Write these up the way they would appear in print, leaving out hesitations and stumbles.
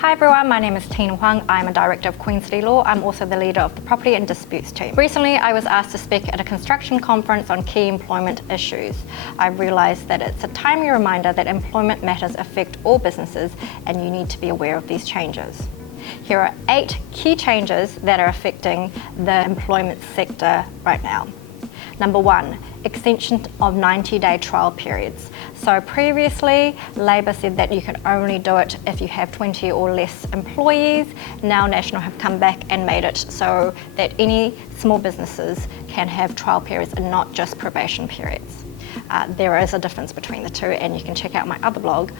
Hi everyone, my name is Tina Huang. I'm a director of Queensley Law. I'm also the leader of the Property and Disputes team. Recently, I was asked to speak at a construction conference on key employment issues. I realised that it's a timely reminder that employment matters affect all businesses and you need to be aware of these changes. Here are 8 key changes that are affecting the employment sector right now. Number 1, extension of 90-day trial periods. So previously, Labor said that you could only do it if you have 20 or less employees. Now National have come back and made it so that any small businesses can have trial periods and not just probation periods. There is a difference between the two, and you can check out my other blog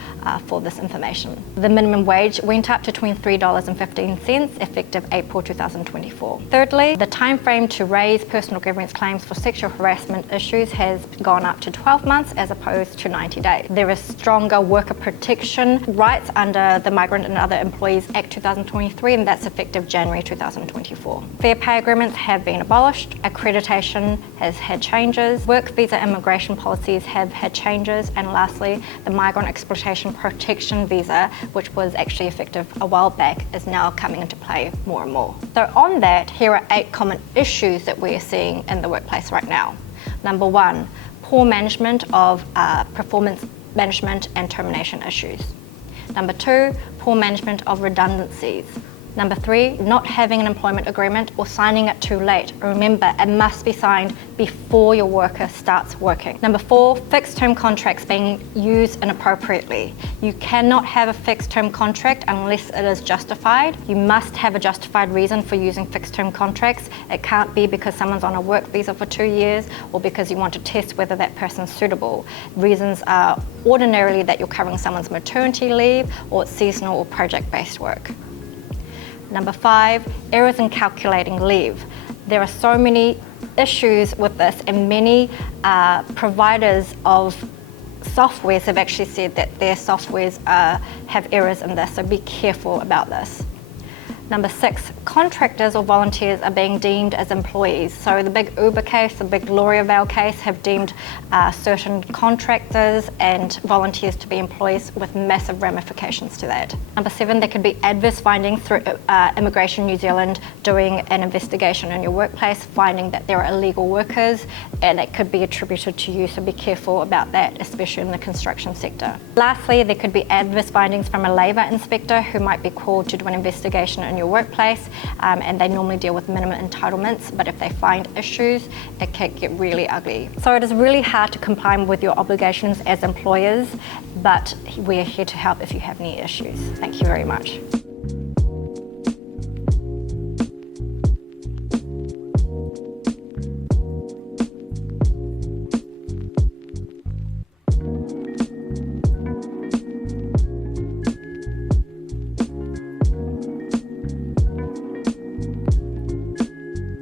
for this information. The minimum wage went up to $23.15 effective April 2024. Thirdly, the time frame to raise personal grievance claims for sexual harassment issues has gone up to 12 months as opposed to 90 days. There is stronger worker protection rights under the Migrant and Other Employees Act 2023, and that's effective January 2024. Fair pay agreements have been abolished. Accreditation has had changes. Work visa immigration policies have had changes, and lastly, the migrant exploitation protection visa, which was actually effective a while back, is now coming into play more and more. So on that, here are 8 common issues that we're seeing in the workplace right now. Number 1, poor management of performance management and termination issues. Number 2, poor management of redundancies. Number 3, not having an employment agreement or signing it too late. Remember, it must be signed before your worker starts working. Number 4, fixed term contracts being used inappropriately. You cannot have a fixed term contract unless it is justified. You must have a justified reason for using fixed term contracts. It can't be because someone's on a work visa for 2 years or because you want to test whether that person's suitable. Reasons are ordinarily that you're covering someone's maternity leave, or it's seasonal or project-based work. Number 5, errors in calculating leave. There are so many issues with this, and many providers of softwares have actually said that their softwares have errors in this, so be careful about this. Number 6, contractors or volunteers are being deemed as employees. So the big Uber case, the big Lauriavale case have deemed certain contractors and volunteers to be employees, with massive ramifications to that. Number 7, there could be adverse findings through Immigration New Zealand doing an investigation in your workplace, finding that there are illegal workers, and it could be attributed to you, so be careful about that, especially in the construction sector. Lastly, there could be adverse findings from a labour inspector who might be called to do an investigation in your workplace, and they normally deal with minimum entitlements, but if they find issues, it can get really ugly. So it is really hard to comply with your obligations as employers, but we're here to help if you have any issues. Thank you very much.